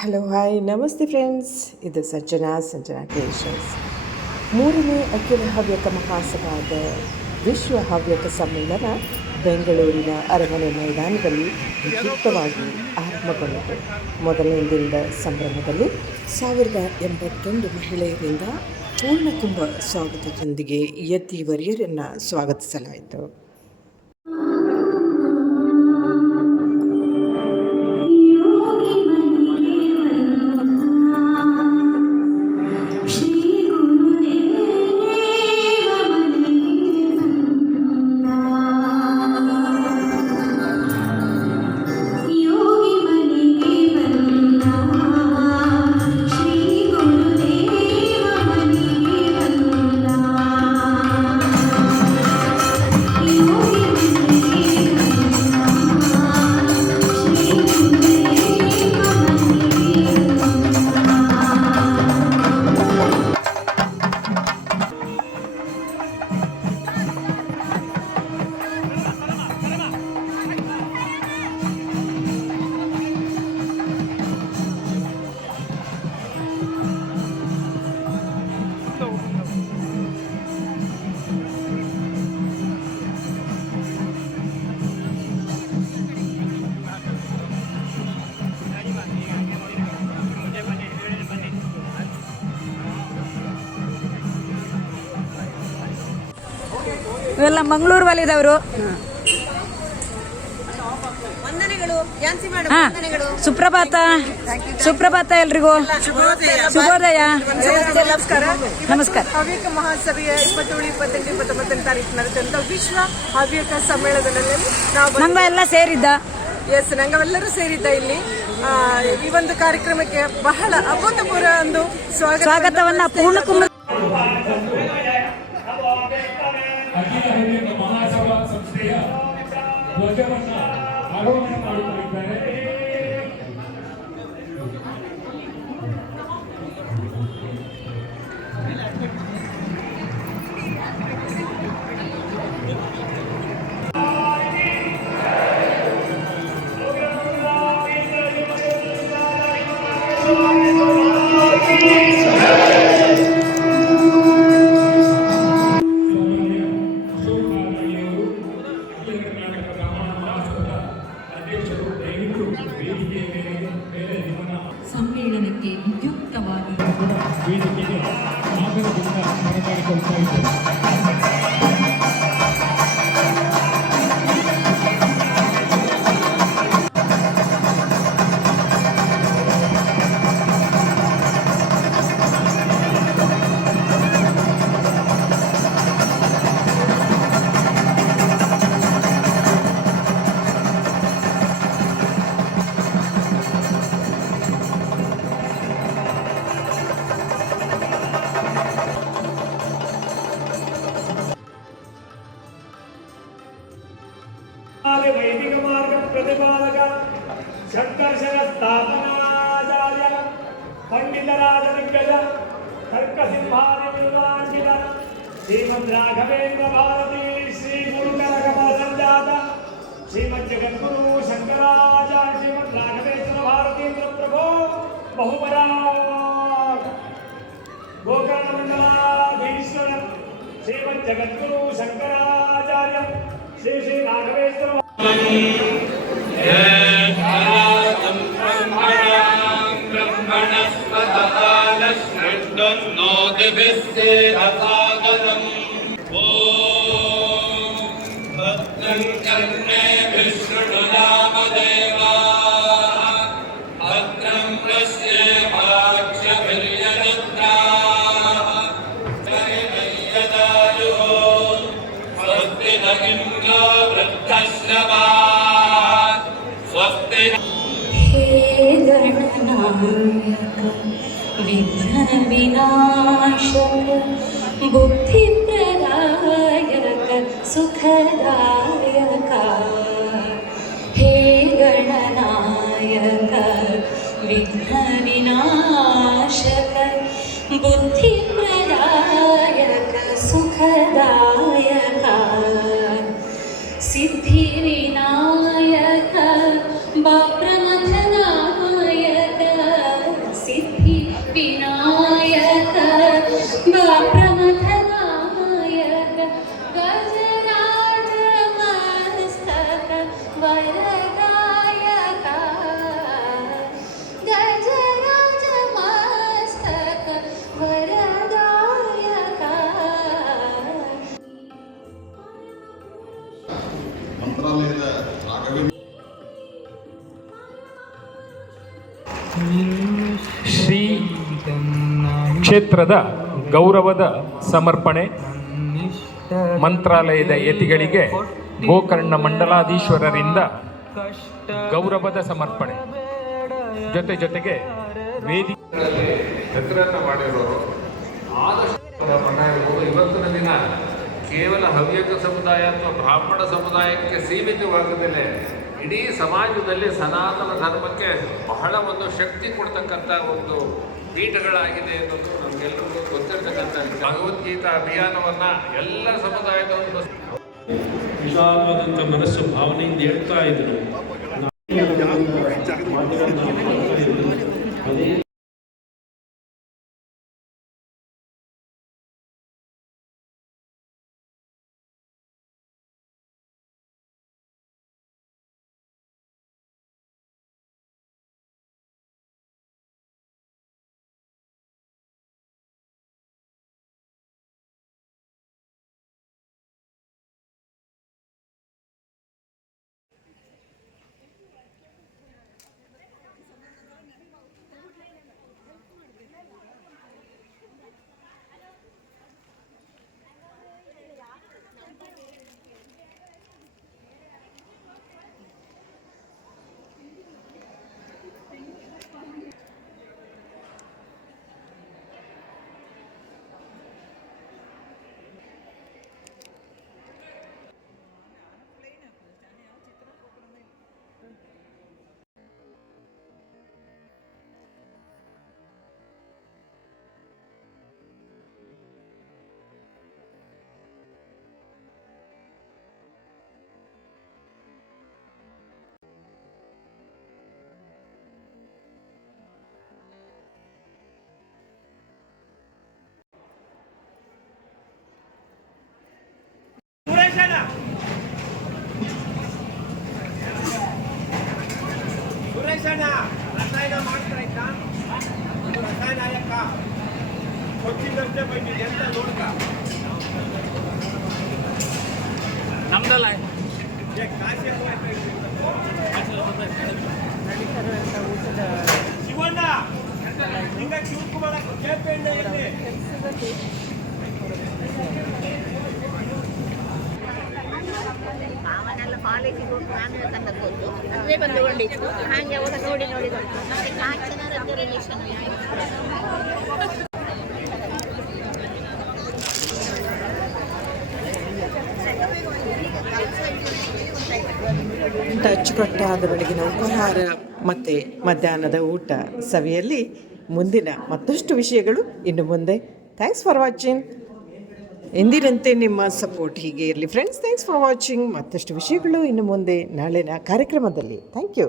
Hello hi ನಮಸ್ತೆ friends, ಇದು Sanjana creations. 3ನೇ ಅಖಿಲ ಹವ್ಯಕ ಮಹಾಸಭಾದ ವಿಶ್ವ ಹವ್ಯಕ ಸಮ್ಮೇಳನ ಬೆಂಗಳೂರಿನ ಅರಮನೆ ಮೈದಾನದಲ್ಲಿ ವಿದ್ಯುಕ್ತವಾಗಿ ಆರಂಭಗೊಂಡಿತು. ಮೊದಲನೇ ದಿನದ ಸಂಭ್ರಮದಲ್ಲಿ 1081 ಮಹಿಳೆಯರಿಂದ ಪೂರ್ಣಕುಂಭ ಸ್ವಾಗತದೊಂದಿಗೆ ಯತಿವರ್ಯರನ್ನು ಸ್ವಾಗತಿಸಲಾಯಿತು. ಇವೆಲ್ಲ ಮಂಗಳೂರು ವಲಯದವರು. ಸುಪ್ರಭಾತ ಎಲ್ರಿಗೂ ಶುಭೋದಯ. ನಮಸ್ಕಾರ. ಹವ್ಯಕ ಮಹಾಸಭೆಯ 27, 28, 29 ತಾರೀಕು ನಡೆದಂತ ವಿಶ್ವ ಹವ್ಯಕ ಸಮ್ಮೇಳನದಲ್ಲಿ ನಂಗೆಲ್ಲ ಸೇರಿದ್ದ ನಂಗೆಲ್ಲರೂ ಸೇರಿದ್ದ ಇಲ್ಲಿ ಈ ಒಂದು ಕಾರ್ಯಕ್ರಮಕ್ಕೆ ಬಹಳ ಅಭೂತಪೂರ್ವ ಒಂದು ಸ್ವಾಗತವನ್ನ ಪೂರ್ಣಕುಂಭ ಅಖಿಲ ಹವ್ಯಕ ಮಹಾಸಭಾ ಸಂಸ್ಥೆಯ ಧ್ವಜವನ್ನು ಆರೋಹಣ ಮಾಡಿಕೊಂಡಿದ್ದಾರೆ. ಸಮ್ಮೇಳನಕ್ಕೆ ವಿದ್ಯುಕ್ತವಾಗಿ ವೇದಿಕೆಗೆ ಆಗರದಿಂದ ಹೊರಗಾಡಿಕೊಳ್ತಾ ಇದ್ದಾರೆ. ವೈದಿಕ ಮಾರ್ಗ ಪ್ರತಿಪಾದಕ ಷಟ್ಕರ್ಷಣ ಸ್ಥಾಪನಾಚಾರ್ಯ ಪಂಡಿತರಾಜ ದಿಗ್ಗಜ ತರ್ಕ ಸಿಂಹಾದಿ ಬಿರುದಾಂಕಿತ ಶ್ರೀಮದ್ ರಾಘವೇಂದ್ರ ಭಾರತಿ ಶ್ರೀ ಗುರುಕರಕಮ ಸಂಜಾತ ಶ್ರೀಮದ್ ಜಗದ್ಗುರು ಶಂಕರಾಚಾರ್ಯ ಶ್ರೀಮದ್ ರಾಘವೇಂದ್ರ ಭಾರತೀಂದ್ರ ಪ್ರಭೋ ಬಹುಪರಾ ಗೋಕರ್ಣ ಮಂಡಲಾಧೀಶ್ವರ ಶ್ರೀಮದ್ ಜಗದ್ಗುರು ಶಂಕರಾಚಾರ್ಯ ಶ್ರೀ ಶ್ರೀ ರಾಘವೇಂದ್ರ विघ्न विनाशक बुद्धि प्रदायक सुखदायक हे गणनायक विघ्न विनाशक बुद्धि प्रदायक सुखदायक सिद्धि विनायक बाप्रमथ नायक ಶ್ರೀ ಕ್ಷೇತ್ರದ ಗೌರವದ ಸಮರ್ಪಣೆ, ಮಂತ್ರಾಲಯದ ಯತಿಗಳಿಗೆ ಗೋಕರ್ಣ ಮಂಡಲಾಧೀಶ್ವರರಿಂದ ಗೌರವದ ಸಮರ್ಪಣೆ, ಜೊತೆಗೆ ವೇದಿಕೆಗಳಲ್ಲಿ ಹೆಸರನ್ನು ಮಾಡಿರೋರು ಆದಷ್ಟು ಮಠ ಇರ್ಬೋದು. ಇವತ್ತಿನ ದಿನ ಕೇವಲ ಹವ್ಯಕ ಸಮುದಾಯ ಅಥವಾ ಬ್ರಾಹ್ಮಣ ಸಮುದಾಯಕ್ಕೆ ಸೀಮಿತವಾಗದೇ ಇಡೀ ಸಮಾಜದಲ್ಲಿ ಸನಾತನ ಧರ್ಮಕ್ಕೆ ಬಹಳ ಒಂದು ಶಕ್ತಿ ಕೊಡ್ತಕ್ಕಂಥ ಒಂದು ಪೀಠಗಳಾಗಿದೆ ಅನ್ನೋದು ನಮಗೆಲ್ಲರಿಗೂ ಗೊತ್ತಿರ್ತಕ್ಕಂಥ ಭಗವದ್ಗೀತಾ ಅಭಿಯಾನವನ್ನು ಎಲ್ಲ ಸಮುದಾಯದವರು ವಿಶಾಲವಾದಂಥ ಮನಸ್ಸು ಭಾವನೆಯಿಂದ ಹೇಳ್ತಾ ಇದ್ರು. ಸುರೇಶಣ್ಣ ರಸಾಯನ ಮಾಡ್ತಾ ಇದ್ದ ರಸಾಯನಾಯಕ ಕೊಚ್ಚಿದಷ್ಟೇ ಬಂದಿದೆ ಅಂತ ನೋಡ್ಕ ನಮ್ದಲ್ಲ ಶಿವಣ್ಣ ಹಿಂಗ ಶಿವಕುಮಾರ ಕೇಳ್ಪೇಂಡ ಇಲ್ಲಿ ಅವನೆಲ್ಲ ಕಾಲೇಜಿಗೆ ಹೋಗಿ ನಾನು ತಂದದ್ದು ಅದೇ ಬಂದುಕೊಂಡಿತ್ತು ಹಾಗೆ ಅವಾಗ ನೋಡಿ ಬಂತು ಮತ್ತೆ 4 ಜನ ರಿಲೇಷನ್ ಅಚ್ಚುಕಟ್ಟಾದ ಬೆಳಗಿನ ಉಪಹಾರ ಮತ್ತು ಮಧ್ಯಾಹ್ನದ ಊಟ ಸವಿಯಲ್ಲಿ ಮುಂದಿನ ಮತ್ತಷ್ಟು ವಿಷಯಗಳು ಇನ್ನು ಮುಂದೆ. Thanks for watching. ಎಂದಿನಂತೆ ನಿಮ್ಮ ಸಪೋರ್ಟ್ ಹೀಗೆ ಇರಲಿ ಫ್ರೆಂಡ್ಸ್. Thanks for watching. ಮತ್ತಷ್ಟು ವಿಷಯಗಳು ಇನ್ನು ಮುಂದೆ ನಾಳಿನ ಕಾರ್ಯಕ್ರಮದಲ್ಲಿ. Thank you.